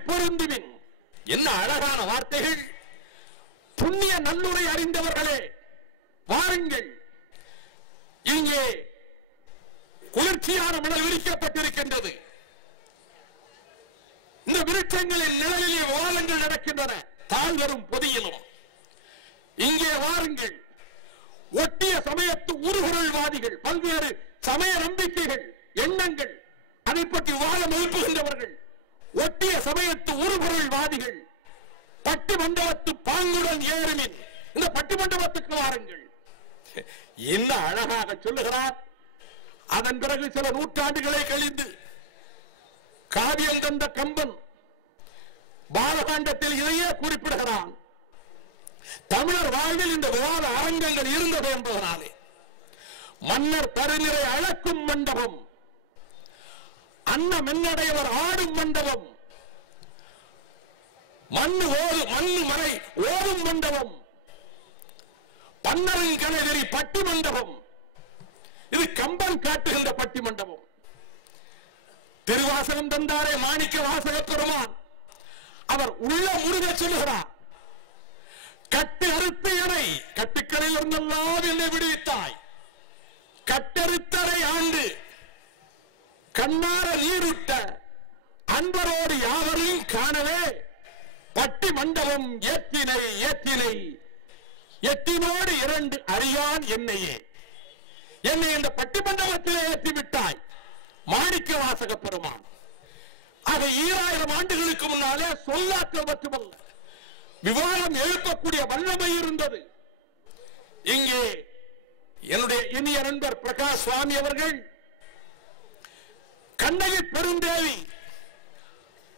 நீர் பொருந்துவின். என்ன அழகான வார்த்தைகள்! புண்ணிய நல்லுரை அறிந்தவர்களே வாருங்கள். இங்கே குளிர்ச்சியான மணல் விரிக்கப்பட்டிருக்கின்றது. இந்த விருட்சங்களின் நிழலிலே விவாதங்கள் நடக்கின்றன, தாழ்வரும் பொதியிலும். இங்கே வாருங்கள். ஒட்டிய சமயத்து உருகுரல்வாதிகள், பல்வேறு சமய நம்பிக்கைகள், எண்ணங்கள், அதை பற்றி விவாதம் எழுப்புகின்றவர்கள், ஒட்டிய சமயத்து உருகுரல்வாதிகள் பட்டிமண்டபத்து பாங்குடன் ஏறுமின். இந்த பட்டிமண்டபத்துக்கு வாருங்கள். என்ன அழகாக சொல்லுகிறார்! அதன் பிறகு சில நூற்றாண்டுகளை கழிந்து காவியம் தந்த கம்பன் பாலகாண்டத்தில் இதையே குறிப்பிடுகிறான். தமிழர் வாழ்வில் இந்த விவாத அரங்கங்கள் இருந்தது என்பதனாலே மன்னர் தருநிறை அழக்கும் மண்டபம், அன்ன மென்னடையவர் ஆடும் மண்டபம், மண்ணு மறை ஓடும் மண்டபம், பன்னரின் கணவரி பட்டி மண்டபம். இது கம்பன் காட்டுகின்ற பட்டி மண்டபம். திருவாசகம் தந்தாரே மாணிக்க வாசக பெருமான், அவர் உள்ள முருக சொல்லுகிறார். கட்டு அறுத்து எனை கட்டுக்களில் இருந்தெல்லாம் என்னை விடுவித்தாய், கட்டறுத்தரை ஆண்டு கண்ணார நீருட்ட அன்பரோடு யாவரையும் காணவே பட்டி மண்டபம் ஏற்றினை ஏற்றினை எட்டினோடு இரண்டு அறியான் என்னையே. என்னை இந்த பட்டி மண்டபத்திலே ஏற்றிவிட்டாய் மாணிக்க வாசக பெருமான். ஆக 2000 ஆண்டுகளுக்கு முன்னாலே சொல்லாற்றல் மட்டுமல்ல, விவாதம் எழுப்பக்கூடிய வல்லமை இருந்தது. இங்கே என்னுடைய இனிய நண்பர் பிரகாஷ் சுவாமி அவர்கள் கண்ணகி பெருந்தேவி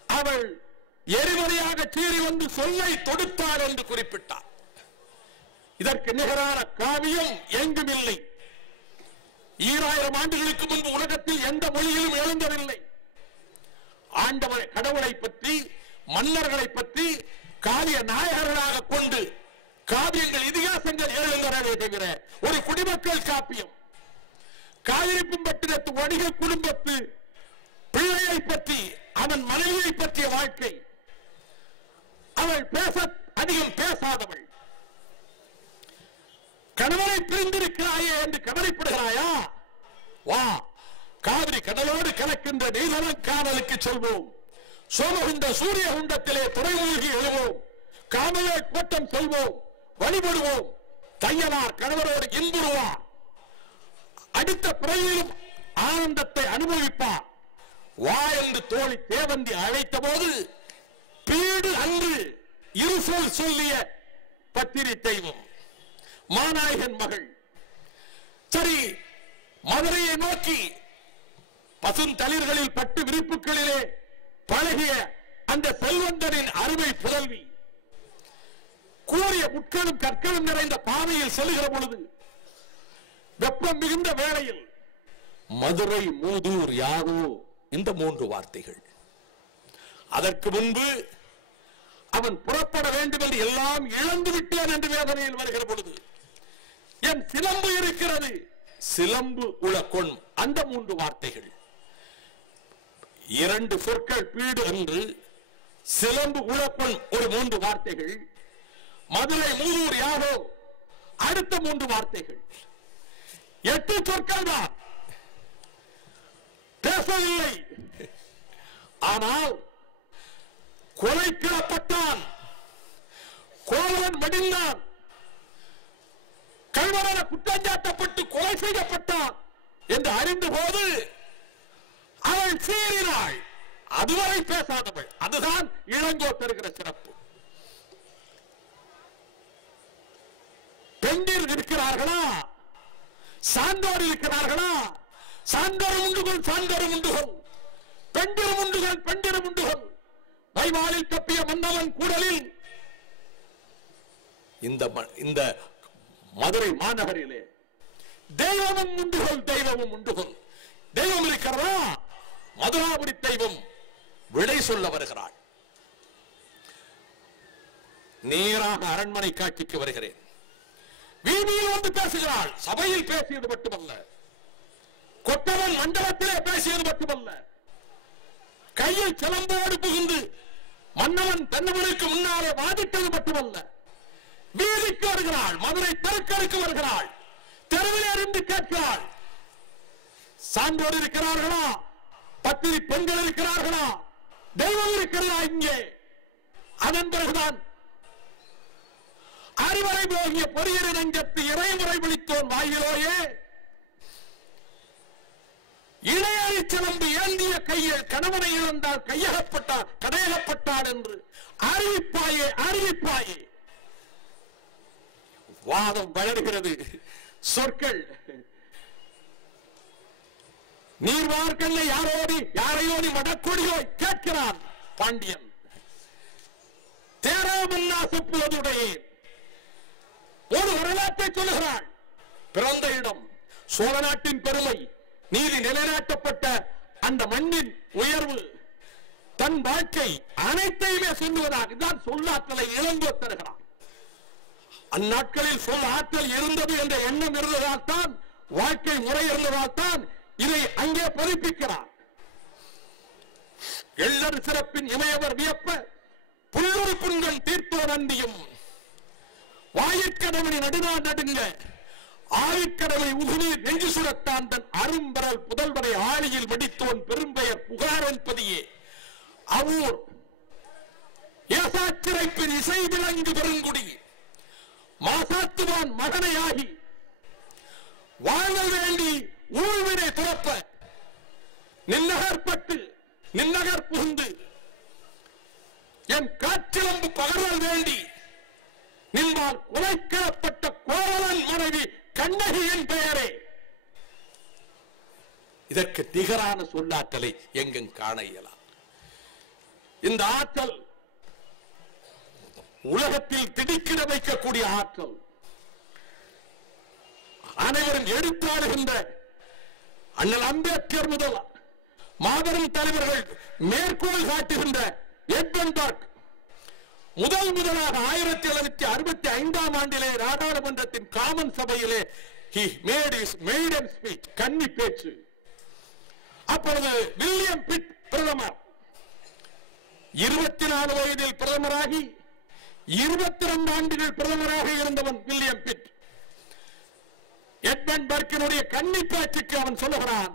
அவள் எரிமலையாக சீறி வந்து சொல்லை தொடுத்தார் என்று குறிப்பிட்டார். இதற்கு நிகரான காவியம் எங்கும் இல்லை. 2000 ஆண்டுகளுக்கு முன்பு உலகத்தில் எந்த மொழியிலும் எழுந்தவில்லை. ஆண்டவரை கடவுளை பற்றி, மன்னர்களை பற்றி காவிய நாயகர்களாக கொண்டு காவியங்கள், இதிகாசங்கள் எழுந்தனவே தவிர ஒரு குடிமக்கள் காப்பியம், காவிரிப்பட்டினத்து வணிக குடும்பத்து பிள்ளையை பற்றி, அவன் மனைவியை பற்றிய வாழ்க்கை, அவள் பேச அதிகம் பேசாதவள், கணவனை பிரிந்திருக்கிறாயே என்று கவலைப்படுகிறாயா? வா, காவிரி கடலோடு கலக்கின்ற நீலவன் காவலுக்கு செல்வோம். சோமகுண்ட சூரிய குண்டத்திலே துறைமூழ்கி எழுவோம். காமலே கோட்டம் செல்வோம், வழிபடுவோம். தையலார் கணவரோடு இன்புறுவார். அடுத்த பிறையிலும் ஆனந்தத்தை அனுபவிப்பார். வா என்று தோழி தேவந்தி அழைத்த போது பீடு அன்று இருசொல் சொல்லிய பத்திரி தெய்வம் மாநாயகன் மகள். சரி, மதுரையை நோக்கி பசுந்தளிர்களில் பட்டு விரிப்புகளிலே பழகிய அந்த செல்வந்தனின் அருமை புதல்வி கூறிய முட்களும் கற்களும் நிறைந்த பாதையில் செல்கிற பொழுது வெப்பம் மிகுந்த வேளையில் மதுரை மூதூர் யாரோ, இந்த 3 வார்த்தைகள். அதற்கு முன்பு அவன் புறப்பட வேண்டும் என்று எல்லாம் இழந்து விட்டேன் என்று வேதனையில் வருகிற பொழுது என் சிலம்பு இருக்கிறது, சிலம்பு உலகொண், அந்த 3 வார்த்தைகள். 2 சொற்கள் பீடு என்று, சிலம்பு உலகொண் ஒரு 3 வார்த்தைகள், மதுரை மூதூர் யாரோ அடுத்த 3 வார்த்தைகள். 8 சொற்கள் தான், பேசவில்லை. ஆனால் கொலைக்கிடப்பட்டான், கோவலன் மடிந்தான், கல்வரான குற்றஞ்சாட்டப்பட்டு கொலை செய்யப்பட்டான் என்று அறிந்த போது அவள் சீறினாள். அதுவரை பேசாதவள். அதுதான் இளங்கோ தருகிற சிறப்பு. பெண்டிர் இருக்கிறார்களா, சான்றோர் இருக்கிறார்களா? சான்றோரும் உண்டுகள், சான்றோரும் உண்டுகள், பெண்டிரும் உண்டுகள், பெண்டிரும் உண்டுகள். வைவாலில் தப்பிய மன்னவன் கூடலில் இந்த மதுரை மாநகரிலே தெய்வமும் உண்டுகள், தெய்வமும் உண்டுகள். தெய்வம் இருக்கிறதா? மதுராபுரி தெய்வம் விடை சொல்ல வருகிறாள். நேராக அரண்மனை காட்சிக்கு வருகிறேன். வீதியில் வந்து பேசுகிறாள். சபையில் பேசியது மட்டுமல்ல, கொட்டவன் மண்டபத்திலே பேசியது மட்டுமல்ல, கையில் சிலம்போடு புகுந்து மன்னவன் தன்னவனுக்கு முன்னாலே வாதிட்டது மட்டுமல்ல, வீதிக்கு வருகிறாள், மதுரை தெருக்களுக்கு வருகிறாள், தெருவில் இருந்து கேட்கிறாள், சான்றோர் இருக்கிறார்களா, பத்திரி பெண்கள் இருக்கிறார்களா, தெய்வம் இருக்கிறதா இங்கே? அதன் பிறகுதான் அறிவரை போகிய பொறியரை நெஞ்சத்து இறைமுறை விழித்தோன் வாயிலோயே இளையறி சிலம்பு ஏந்திய கையில் கணவனை இழந்தால் கையகப்பட்டார் கடையகப்பட்டார் என்று அறிவிப்பாயே அறிவிப்பாயே. வாதம் வளர்கிறது. சொற்கள் நீர்வார்க்கல்ல யாரையோடி வடக்கொடியோ கேட்கிறான் பாண்டியன். தேராமல்லா செப்புவதுடைய ஒரு வரலாற்றை சொல்லுகிறாள். பிறந்த இடம், சோழ நாட்டின் பெருமை, நீதி நிலைநாட்டப்பட்ட அந்த மண்ணின் உயர்வு, தன் வாழ்க்கை அனைத்தையுமே சொல்லுவதாக தான் சொல்லாற்றலை இளங்கோ தருகிறான். அந்நாட்களில் சொல் ஆற்றல் இருந்தது என்ற எண்ணம் இருந்ததால் தான், வாழ்க்கை முறை இருந்ததால் தான் இதை அங்கே பதிப்பிக்கிறார். எள்ளர் சிறப்பின் இமையவர் வியப்ப புல்லுறு புண்கள் தீர்த்தோர் அந்தியும் வாயிற்கடமணி நடுநாள் நடுங்க ஆழிக்கடலை உகுநீர் நெஞ்சு சுரத்தான் தன் அரும்பரல் புதல்வரை ஆழியில் வெடித்தோன் பெரும்பெயர் புகாரன்பதியே அவூர் ஏசாச்சிறைப்பின் இசை விளங்கு பெருங்குடி மாசாத்துவான் மகனையாகி வாழ்தல் வேண்டி ஊழ்வினை துறப்ப நின்னகர்பட்டு நின்னகர் புகுந்து என் காற்றிலம்பு பகர்தல் வேண்டி நின்றால் உழைக்கப்பட்ட கோவலன் மனைவி கண்ணகியின் பெயரே. இதற்கு நிகரான சொல்லாற்றலை எங்கும் காண இயலாம். இந்த ஆற்றல் உலகத்தில் திடுக்கிட வைக்கக்கூடிய ஆற்றல், அனைவரும் எடுத்தாடுகின்ற அண்ணல் அம்பேத்கர் முதல் மாபெரும் தலைவர்கள் மேற்கோள் காட்டுகின்ற எட்மண்ட் பர்க் முதலாக 1765 ஆண்டிலே நாடாளுமன்றத்தின் காமன் சபையிலே he made his maiden speech, கன்னி பேச்சு. அப்பொழுது வில்லியம் பிட் பிரதமர், 24 வயதில் பிரதமராகி 22 ஆண்டுகள் பிரதமராக இருந்தவன் வில்லியம் பிட். எட்மண்ட் பர்க்கினுடைய கன்னி பேச்சுக்கு அவன் சொல்லுகிறான்,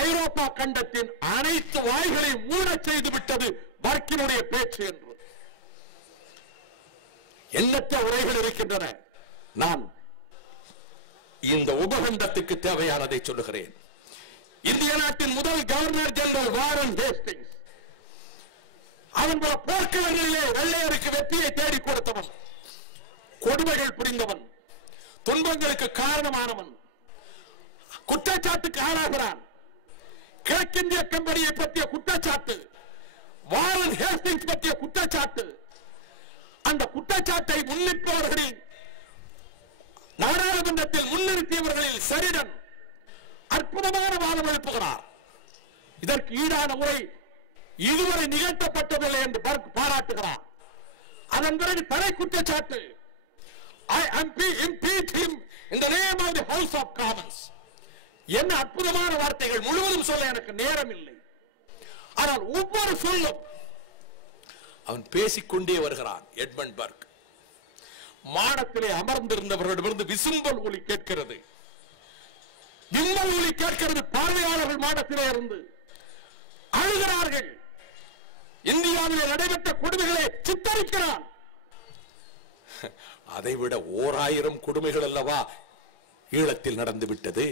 ஐரோப்பா கண்டத்தின் அனைத்து வாய்களையும் மூடச் செய்து விட்டது பர்க்கினுடைய பேச்சு என்று. எண்ணற்ற உரைகள் இருக்கின்றன. நான் இந்த உபகண்டத்துக்கு தேவையானதை சொல்லுகிறேன். இந்திய நாட்டின் முதல் கவர்னர் ஜெனரல் வாரன் ஹேஸ்டிங்ஸ், அவன் போர்க்களங்களிலே வெள்ளையருக்கு வெற்றியை தேடி கொடுத்தவன், கொடுமைகள் புரிந்தவன், துன்பங்களுக்கு காரணமானவன், குற்றச்சாட்டுக்கு ஆளாகிறான். கிழக்கிந்திய கம்பெனியை பற்றிய குற்றச்சாட்டு, வாரன் ஹேஸ்டிங்ஸ் பற்றிய குற்றச்சாட்டு. அந்த குற்றச்சாட்டை முன்னிற்பவர்களில் நாடாளுமன்றத்தில் முன்னிறுத்தியவர்களில் சரிடன் அற்புதமான வாதம் எழுப்புகிறார். இதற்கு ஈடான உரை இதுவரை நிகழ்த்தப்பட்டதில்லை என்று பாராட்டுகிறார். அதன் பிறகு தடை குற்றச்சாட்டு, I impeach him in the name of the House of Commons. என்ன அற்புதமான வார்த்தைகள்! முழுவதும் சொல்ல எனக்கு நேரம் இல்லை. ஆனால் ஒவ்வொரு சொல்லும் அவன் பேசிக்கொண்டே வருகிறான். எட்மண்ட் பர்க் மாடத்திலே அமர்ந்திருந்தவர்களிடமிருந்து விசும்பல் ஒலி கேட்கிறது, விம்மல் ஒலி கேட்கிறது. பார்வையாளர்கள் மாடத்திலே இருந்து அழுகிறார்கள். இந்தியாவிலே நடைபெற்ற கொடுமைகளை சித்தரிக்கிறான். அதைவிட 1000 கொடுமைகள் அல்லவா ஈழத்தில் நடந்துவிட்டது.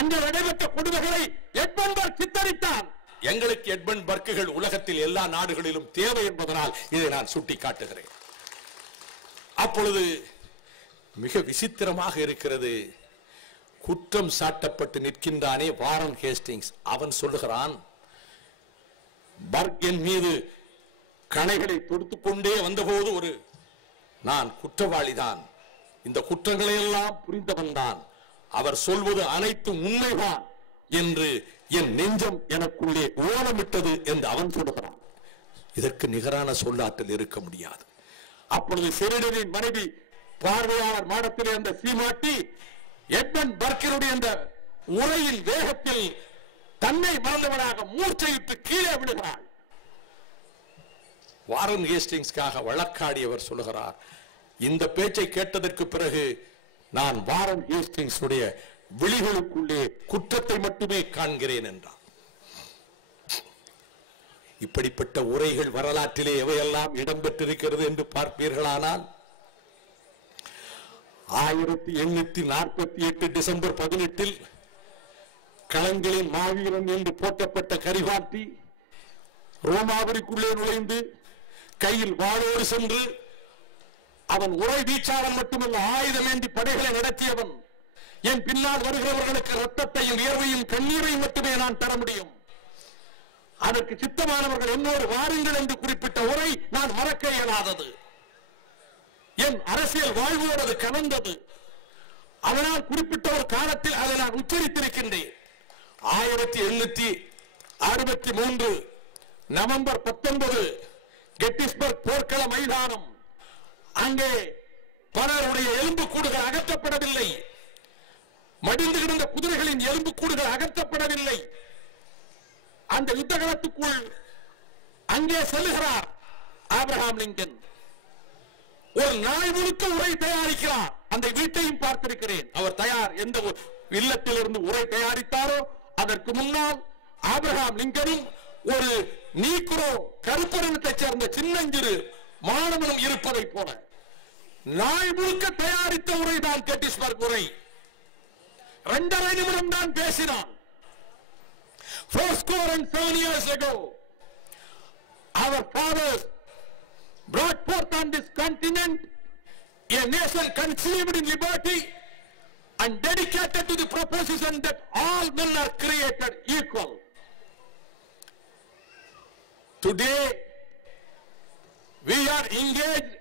அந்த நடைபெற்ற கொடுமைகளை எட்மண்ட் பர்க் சித்தரித்தான். எங்களுக்கு எட்மண்ட் பர்க்குகள் உலகத்தில் எல்லா நாடுகளிலும் தேவை என்பதனால் இதை நான் சுட்டி காட்டுகிறேன். அப்பொழுது மிக விசித்திரமாக இருக்கிறது. குற்றம் சாட்டப்பட்டு நிற்கின்றானே வாரன் ஹேஸ்டிங்ஸ், அவன் சொல்லுகிறான், பர்க் மீது கணைகளை தொடுத்துக் கொண்டே வந்தபோது நான் குற்றவாளிதான், இந்த குற்றங்களை எல்லாம் புரிந்தவன் தான், அவர் சொல்வது அனைத்தும் உண்மைதான் என்று என் நெஞ்சம் எனக்குள்ளே ஓலமிட்டது என்று அவன் சொல்லுகிறான். இதற்கு நிகரான சொல்லாற்றல் இருக்க முடியாது. அப்பொழுது ஷெரிடனின் மனைவி பார்வையாளர் மாடத்திலே அந்த சீமாட்டி எட்மண்ட் பர்க்கினுடைய அந்த உரையின் வேகத்தில் தன்னை மறந்தவனாக மூர்ச்சையிட்டு கீழே விடுகிறாள். வாரன் ஹேஸ்டிங்ஸ்க்காக வழக்காடியவர் சொல்லுகிறார், இந்த பேச்சை கேட்டதற்கு பிறகு நான் வாரன் ஹேஸ்டிங்ஸ் உடைய விழிகளுக்குள்ளே குற்றத்தை மட்டுமே காண்கிறேன் என்றார். இப்படிப்பட்ட உரைகள் வரலாற்றிலே எவையெல்லாம் இடம்பெற்றிருக்கிறது என்று பார்ப்பீர்களானால் 1848 டிசம்பர் 18 களங்களின் மாவீரன் என்று போற்றப்பட்ட கரிகாட்டி ரோமாபுரிக்குள்ளே நுழைந்து கையில் வாளோடு சென்று அவன் உரை வீச்சாளன் மட்டுமல்ல, ஆயுதம் ஏந்தி படைகளை நடத்தியவன். என் பின்னால் வருகிறவர்களுக்கு ரத்தத்தையும் வியர்வையும் கண்ணீரையும் மட்டுமே நான் தர முடியும், அதற்கு சித்தமானவர்கள் என்னோடு வாருங்கள் என்று குறிப்பிட்ட உரை நான் மறக்க இயலாதது. என் அரசியல் வாழ்வோடு அது கலந்தது. அதனால் குறிப்பிட்ட ஒரு காலத்தில் அதை நான் உச்சரித்திருக்கின்றேன். 1863 நவம்பர் 19 கெட்டிஸ்பர்க் போர்க்கள மைதானம். அங்கே பலருடைய எலும்புக்கூடுகள் அகற்றப்படவில்லை, மடிந்து கிடந்த குதிரைகளின் எலும்புக்கூடுகள் அகற்றப்படவில்லை. அந்த யுத்தகலத்துக்குள் அங்கே செல்லுகிறார் ஆபிரகாம் லிங்கன். ஒரு நாள் முழுக்க உரை தயாரிக்கிறார். அந்த வீட்டையும் பார்த்திருக்கிறேன். அவர் தயார் எந்த இல்லத்திலிருந்து உரை தயாரித்தாரோ அதற்கு முன்னால் ஆபிரகாம் லிங்கனும் ஒரு நீக்ரோ கருப்பரனத்தை சேர்ந்த சின்னஞ்சிறு மாணவனும் இருப்பதை போல நாள் முழுக்க தயாரித்த உரை தான் கெட்டிஸ்பர்க் உரை. 2.5 நிமிடம் தான் பேசினான். 407 years ago, our fathers brought forth on this continent a nation conceived in liberty and dedicated to the proposition that all men are created equal. Today, we are engaged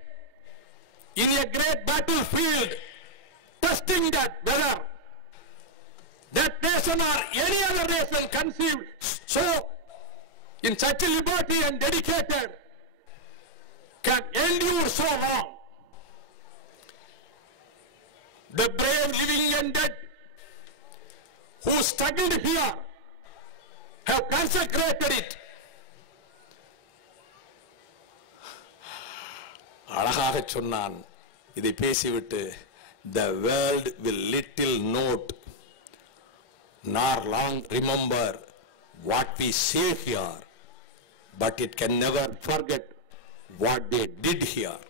in a great battlefield, testing that whether that nation or any other nation conceived so in such a liberty and dedicated can endure so long. The brave living and dead who struggled here have consecrated it. அழகாக சொன்னான். இதை பேசிவிட்டு the world will little note nor long remember what we say here, but it can never forget what they did here.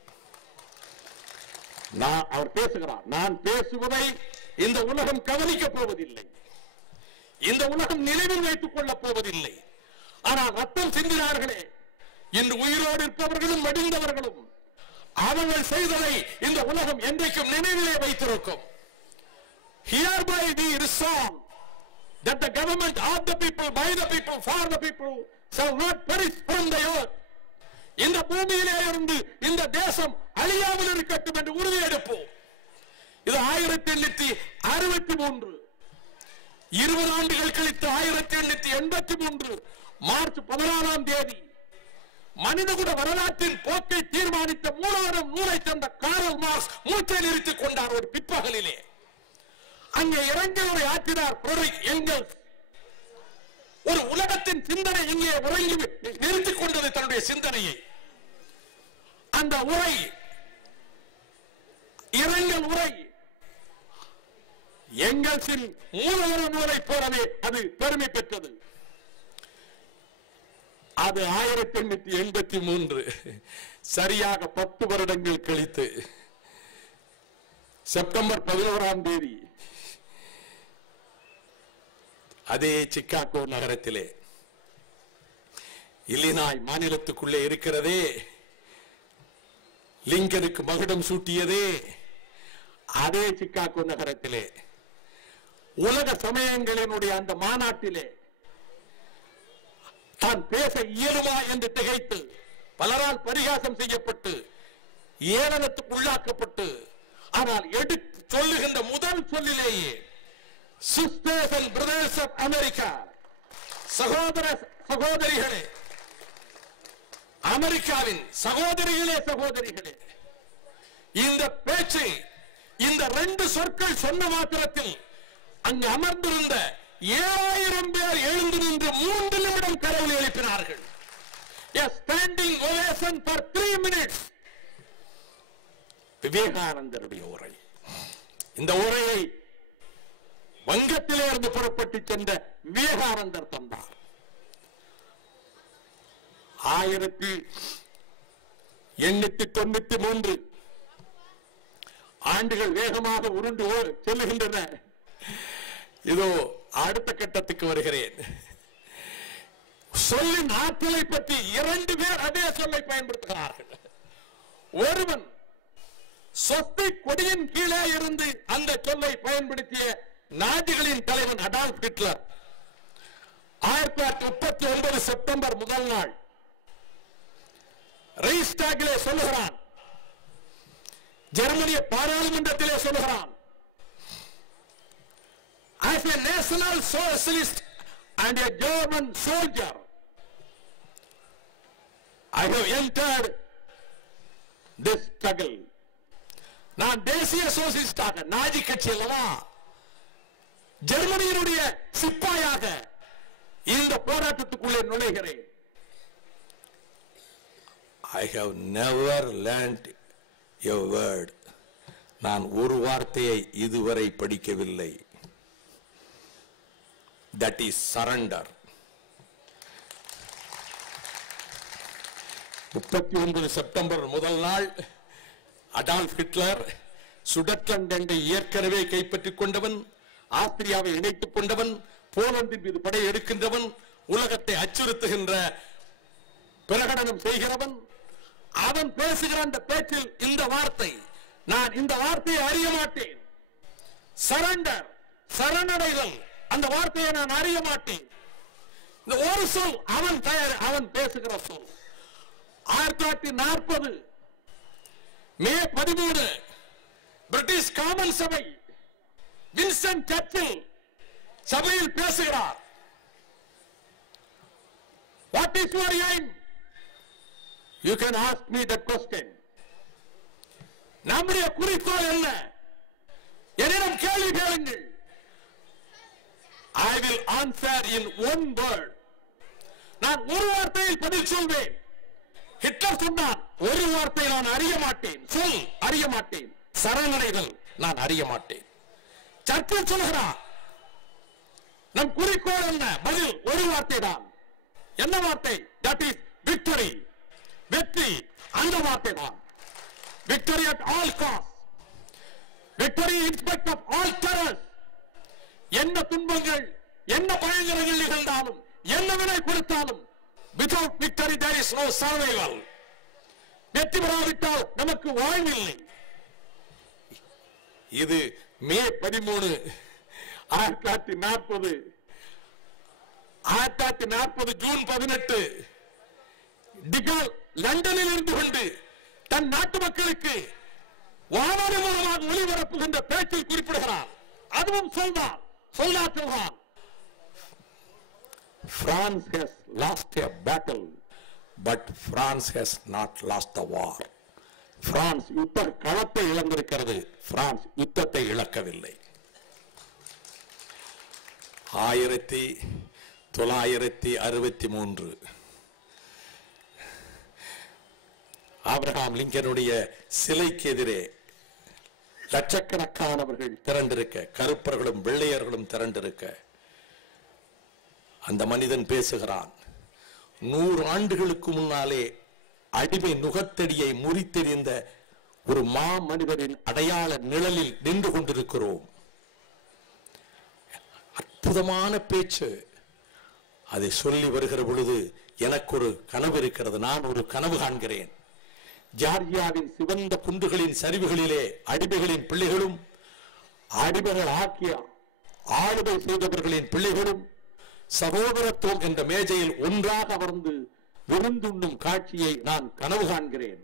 அவர் பேசுகிறார், நான் பேசுவதை இந்த உலகம் கவனிக்கப் போவதில்லை, இந்த உலகம் நினைவில் வைத்துக் கொள்ளப் போவதில்லை. ஆனால் ரத்தம் சிந்தினார்களே, இன்று உயிரோடு இருப்பவர்களும் மடிந்தவர்களும் அவர்கள் செய்ததை இந்த உலகம் என்றைக்கும் நினைவிலே வைத்திருக்கும். Hereby we resolve that the government of the people, by the people, for the people shall not perish from the earth. இந்த பூமியிலே இருந்து இந்த தேசம் அழியாமல் இருக்கட்டும் என்று உறுதியெடுப்போம். இது 1863. 20 ஆண்டுகள் கழித்து 1883 மார்ச் 16ஆம் தேதி மனிதகுல வரலாற்றின் போக்கை தீர்மானித்த மூலவரம் நூலை தந்த காரல் மார்க்ஸ் மூச்சை நிறுத்திக் கொண்டார். ஒரு பிற்பகலிலே அங்கே இறங்கியவரை ஆற்றினார் ஃபிரெடரிக் எங்கெல்ஸ். ஒரு உலகத்தின் சிந்தனை இங்கே உறங்கி நிறுத்திக் கொண்டது தன்னுடைய சிந்தனையை. அந்த உரை இரங்கல் உரை எங்கெல்ஸின் மூலவர நூலை போலவே அது பெருமை பெற்றது. அது 1883 சரியாக 10 வருடங்கள் கழித்து செப்டம்பர் 11ஆம் தேதி அதே சிக்காகோ நகரத்திலே, இல்லினாய் மாநிலத்துக்குள்ளே இருக்கிறதே, லிங்கனுக்கு மகுடம் சூட்டியதே அதே சிக்காகோ நகரத்திலே உலக சமயங்களினுடைய அந்த மாநாட்டிலே தான் பேச இயலுமா என்று திகைத்து பலரால் பரிகாசம் செய்யப்பட்டு ஏளனத்துக்கு உள்ளாக்கப்பட்டு, ஆனால் எடுத்து சொல்லுகின்ற முதல் சொல்லிலேயே sisters and brothers of America, சகோதர சகோதரிகளே, அமெரிக்காவின் சகோதரிகளே சகோதரிகளே, இந்த பேச்சை இந்த 2 சொற்கள் சொன்ன மாத்திரத்தில் அங்கு அமர்ந்திருந்த 7000 பேர் எழுந்து நின்று 3 நிமிடம் கரவொலி எழுப்பினார்கள். A standing ovation listen for 3 minutes. விவேகானந்தருடைய உரை. இந்த உரையை வங்கத்திலே இருந்து புறப்பட்டு சென்ற விவேகானந்தர் தந்தார். 1893 ஆண்டுகள் வேகமாக உருண்டு செல்லுகின்றன. இதோ அடுத்த கட்டத்துக்கு வருகிறேன். சொல்லின் ஆற்றலை பற்றி 2 பேர் அதே சொல்லை பயன்படுத்துகிறார்கள். ஒருவன் சொத்தை கொடியின் கீழே இருந்து அந்த சொல்லை பயன்படுத்திய நாஜிகளின் தலைவன் அடால்ஃப் ஹிட்லர் 1939 செப்டம்பர் முதல் நாள் ரைஸ்டாகிலே சொல்லுகிறான், ஜெர்மனிய பாராளுமன்றத்திலே சொல்லுகிறான், as a national socialist and a German soldier I have entered this struggle. நான் தேசிய சோசியலிஸ்டாக, நாஜி கட்சி அல்லவா, ஜெர்மனியினுடைய சிப்பாயாக இந்த போராட்டத்துக்குள்ளே நுழைகிறேன். I have never learned a word. நான் ஒரு வார்த்தையை இதுவரை படிக்கவில்லை. That is surrender. 39 செப்டம்பர் முதல் நாள் அடால்ஃப் ஹிட்லர் சுடட்லண்டை ஏற்கனவே கைப்பற்றிக் கொண்டவன், ஆஸ்திரியாவை இணைத்துக் கொண்டவன், போலந்தின் மீது படை எடுக்கின்றவன், உலகத்தை அச்சுறுத்துகின்ற பிரகடனம் செய்கிறவன். அவன் பேசுகிற அந்த பேச்சில் இந்த வார்த்தை, நான் இந்த வார்த்தையை அறிய மாட்டேன். சரண்டர், சரணடைதல், அந்த வார்த்தையை நான் அறிய மாட்டேன். இந்த ஒரு சொல் அவன் பேசுகிற சொல். 1940 மே 13 பிரிட்டிஷ் காமன் சபை வின்ஸ்டன் சர்ச்சில் சபையில் பேசுகிறார். What is your aim? You can ask me that question. நம்முடைய குறிக்கோள் என்ன? என்னிடம் கேள்வி கேளுங்கள். I will answer in one word. நான் ஒரு வார்த்தையில் பதில் சொல்வேன். ஹிட்லர் சொன்னான், ஒரு வார்த்தை நான் அறிய மாட்டேன், சொல் அறிய மாட்டேன், சரணடைதல் நான் அறிய மாட்டேன். சர்ச்சில் சொல்கிறார், நம் குறிக்கோள் என்ன? பதில் ஒரு வார்த்தை தான். என்ன வார்த்தை? That is victory. வெற்றி, அந்த வார்த்தை தான். Victory at all costs. Victory in spite of all terrors. என்ன துன்பங்கள், என்ன பயங்கரங்கள் நிகழ்ந்தாலும், என்ன விலை கொடுத்தாலும், without victory there is no survival. வெற்றி பெறாவிட்டால் நமக்கு வாழ்வில்லை. இது மே 13 1940. 1940 ஜூன் 18 டிகால் லண்டனில் இருந்து கொண்டு தன் நாட்டு மக்களுக்கு வானொலி மூலமாக ஒளிபரப்புகின்ற பேச்சில் குறிப்பிடுகிறார். அதுவும் சொல்வார், சொல்லாற்றுவார். France has lost a battle, but France has not lost the war. France யுத்த களத்தை இழந்திருக்கிறது, பிரான்ஸ் யுத்தத்தை இழக்கவில்லை. 1963 ஆபிரகாம் லிங்கனுடைய சிலைக்கு எதிரே லட்சக்கணக்கானவர்கள் திரண்டிருக்க, கருப்பர்களும் வெள்ளையர்களும் திரண்டிருக்க, அந்த மனிதன் பேசுகிறான், 100 ஆண்டுகளுக்கு முன்னாலே அடிமை நுகத்தடியை முறித்தெறிந்த ஒரு மா மனிதரின் அடையாள நிழலில் நின்று கொண்டிருக்கிறோம். அற்புதமான பேச்சு. அதை சொல்லி வருகிற பொழுது எனக்கு ஒரு கனவு இருக்கிறது. நான் ஒரு கனவு காண்கிறேன். ஜார்ஜியாவின் சிவந்த குன்றுகளின் சரிவுகளிலே அடிமைகளின் பிள்ளைகளும், அடிமைகள் ஆக்கிய ஆளுகை செய்தவர்களின் பிள்ளைகளும் சகோதரத்துவம் என்ற மேஜையில் ஒன்றாக அமர்ந்து விருந்துண்ணும் காட்சியை நான் கனவு காண்கிறேன்.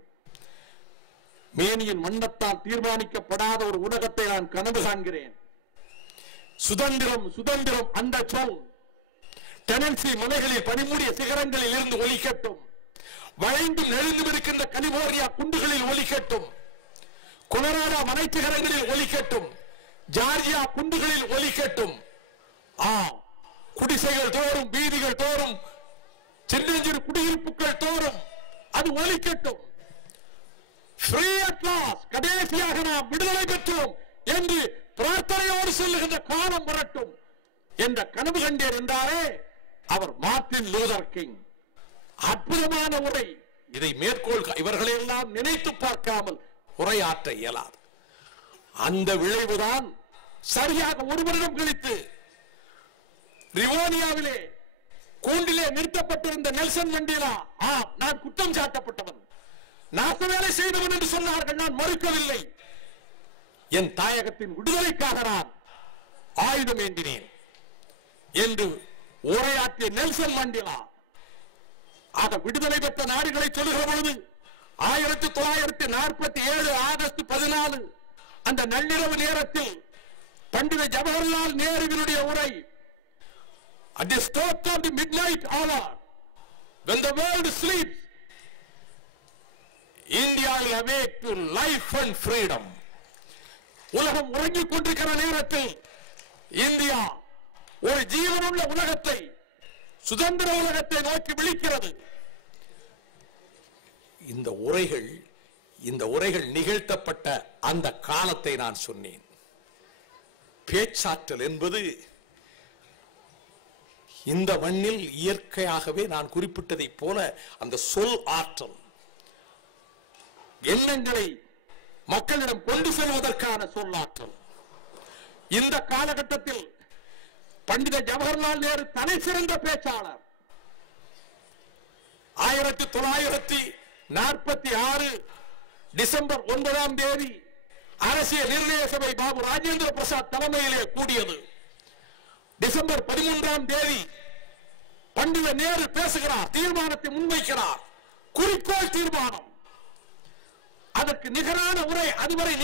மேனியின் வண்ணத்தால் தீர்மானிக்கப்படாத ஒரு உலகத்தை நான் கனவு காண்கிறேன். சுதந்திரம், சுதந்திரம், அந்த சொல் டெனன்சி மலைகளில் பனிமூடிய சிகரங்களில் இருந்து ஒலிக்கட்டும். வளைந்து நெழுந்து இருக்கின்ற கலிபோர்னியா குண்டுகளில் ஒலிக்கட்டும். கொலராடோ மலைச்சிகரங்களில் ஒலிக்கட்டும். ஜார்ஜியா குண்டுகளில் ஒலிக்கட்டும். குடிசைகள் தோறும், வீதிகள் தோறும், சின்னஞ்சிறு குடியிருப்புகள் தோறும் அது ஒலிக்கட்டும். Free at last, கடைசியாக நாம் விடுதலை பெற்றோம் என்று பிரார்த்தனையோடு சொல்லுகின்ற காலம் வரட்டும் என்ற கனவு கண்டேன் என்றாரே அவர் மார்ட்டின் லூதர் கிங். அற்புதமான உரை. இதை மேற்கோள் இவர்களை எல்லாம் நினைத்து பார்க்காமல் உரையாற்ற இயலாது. அந்த விளைவுதான் சரியாக ஒரு வருடம் கழித்து ரிவோனியாவிலே கூண்டிலே நிறுத்தப்பட்டிருந்த நெல்சன் மண்டேலா, நான் குற்றம் சாட்டப்பட்டவன், நாச வேலை செய்தவன் என்று சொன்னார்கள். நான் மறுக்கவில்லை. என் தாயகத்தின் விடுதலைக்காக நான் ஆயுதம் ஏந்தினேன் என்று உரையாற்றிய நெல்சன் மண்டேலா ஆக விடுதலை பெற்ற நாடுகளை சொல்லுகிற பொழுது 1947 ஆகஸ்ட் 14 அந்த நள்ளிரவு நேரத்தில் பண்டித ஜவஹர்லால் நேருவினுடைய உரை, at the start of the midnight hour when the world sleeps, India will awake to life and freedom. உலகம் உறங்கிக் கொண்டிருக்கிற நேரத்தில் இந்தியா ஒரு ஜீவனுள்ள உலகத்தை, சுதந்திர உலகத்தை நோக்கி விழிக்கிறது. இந்த உரைகள் நிகழ்த்தப்பட்ட அந்த காலத்தை நான் சொன்னேன். பேச்சாற்றல் என்பது இந்த மண்ணில் இயற்கையாகவே நான் குறிப்பிட்டதை போல அந்த சொல் ஆற்றல், எண்ணங்களை மக்களிடம் கொண்டு செல்வதற்கான சொல்லாற்றல். இந்த காலகட்டத்தில் பண்டித ஜவஹர்லால் நேரு தலை சிறந்த பேச்சாளர். 1946 டிசம்பர் 9 அரசியல் நிர்ணய சபை பாபு ராஜேந்திர பிரசாத் தலைமையிலே கூடியது. டிசம்பர் 13 பண்டித நேரு பேசுகிறார், தீர்மானத்தை முன்வைக்கிறார், குறிக்கோள் தீர்மானம். அதற்கு நிகரான உரை அதுவரை